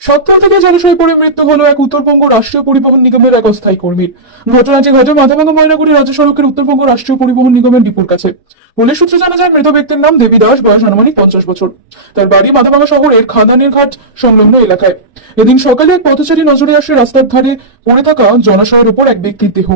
সপ্তাহ থেকে জলাশয় পড়ে মৃত্যু হলো এক উত্তরবঙ্গ রাষ্ট্রীয় পরিবহন নিগমের এক অস্থায়ী কর্মীর। ঘটনাটি ঘটে মাথাভাঙ্গা ময়নাগুড়ি রাজ্য সড়কের উত্তরবঙ্গ রাষ্ট্রীয় পরিবহন নিগমের ডিপোর কাছে। পুলিশ সূত্রে জানা যায়, মৃত ব্যক্তির নাম দেবী দাস, বয়স আনুমানিক পঞ্চাশ বছর। তার বাড়ি মাথাভাঙ্গা শহরের খাদানের ঘাট সংলগ্ন এলাকায়। এদিন সকালে এক পথচারী নজরে আসে রাস্তার ধারে পড়ে থাকা জলাশয়ের উপর এক ব্যক্তির দেহ।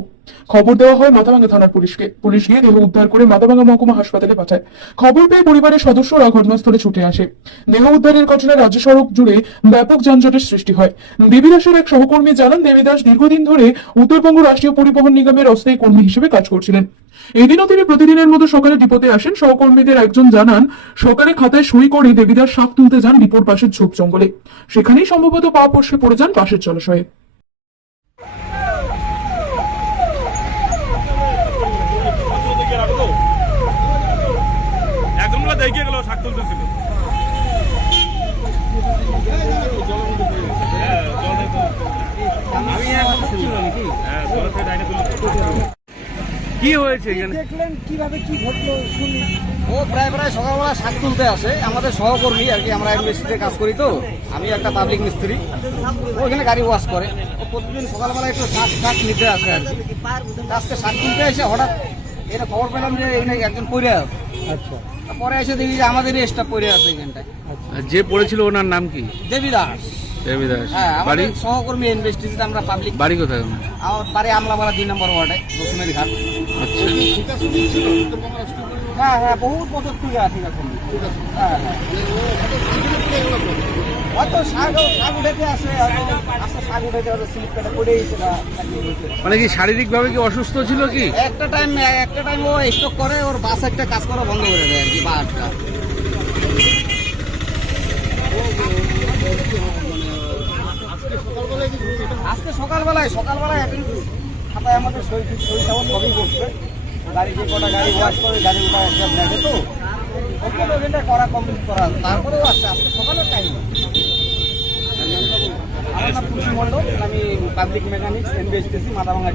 খবর দেওয়া হয় মাথাভাঙ্গা থানার পুলিশকে। পুলিশ গিয়ে দেহ উদ্ধার করে মাথাভাঙ্গা মহকুমা হাসপাতালে পাঠায়। খবর পেয়ে পরিবারের সদস্যরা ঘটনাস্থলে ছুটে আসে। দেহ উদ্ধারের ঘটনায় রাজ্য সড়ক জুড়ে ব্যাপক যানজটের সৃষ্টি হয়। দেবীদাসের এক সহকর্মী জানান, দেবীদাস দীর্ঘদিন ধরে উত্তরবঙ্গ রাষ্ট্রীয় পরিবহন নিগমের অস্থায়ী কর্মী হিসেবে কাজ করছিলেন। এদিনও তিনি প্রতিদিনের মতো সকালে ডিপোতে আসেন। সহকর্মীদের একজন জানান, সকালে খাতায় সই করে দেবীদাস শাক তুলতে যান ডিপোর পাশের ঝোপ জঙ্গলে। সেখানেই সম্ভবত পা পড়ে যান পাশের জলাশয়ে। একদমগুলো গেল শাক তুলতেছিল। হ্যাঁ, হ্যাঁ, কি হয়েছে দেখলেন কীভাবে কি ঘটলো শুনি। ও প্রায় প্রায় সকালবেলা শাক তুলতে আসে। আমাদের সহকর্মী আর কি আমরা ইউনিভার্সিটিতে কাজ করি তো। আমি একটা পাবলিক মিস্ত্রি। ও এখানে গাড়ি ওয়াশ করে। ও প্রতিদিন সকালবেলা একটু শাক শাক নিতে আসে আর কি। আজকে শাক তুলতে এসে হঠাৎ এটা খবর পেলাম যে এখানে একজন পড়ে আছে আচ্ছা। পরে এসে দেখি যে আমাদেরই স্টাফ পড়ে আছে এখানটায়। যে পড়েছিল ওনার নাম কি? দেবী দাস। দেবী দাস। হ্যাঁ আমাদের সহকর্মী ইনভেস্টিজিতে আমরা পাবলিক বাড়ি কোথায় আমার বাড়ি আমলাপাড়া দুই নম্বর ওয়ার্ডে দক্ষিণের ঘাট। আচ্ছা। হ্যাঁ হ্যাঁ বহুত বছর থেকে আছে এখন। হ্যাঁ হ্যাঁ। হয়তো শাক শাক উঠেতে আসে হয়তো মানে কি শারীরিক ভাবে কি অসুস্থ ছিল কি? একটা টাইম একটা টাইম ও স্টক করে, ওর বাস একটা কাজ করা বন্ধ করে দেয় আর কি বাসটা আজকে সকালবেলায় সকালবেলায় এখন খাতায় আমাদের সই শরীর সাবন সবই করছে। গাড়ি যে কটা গাড়ি ওয়াশ করে, গাড়ি ওটা একটা দেখে তো। করা কমপ্লিট করা, তারপরেও আসছে আজকে টাইম আমার নাম পুলিশ মণ্ডল আমি পাবলিক মেকানিক্স এনবিএসটিসি মাদাভাঙ্গা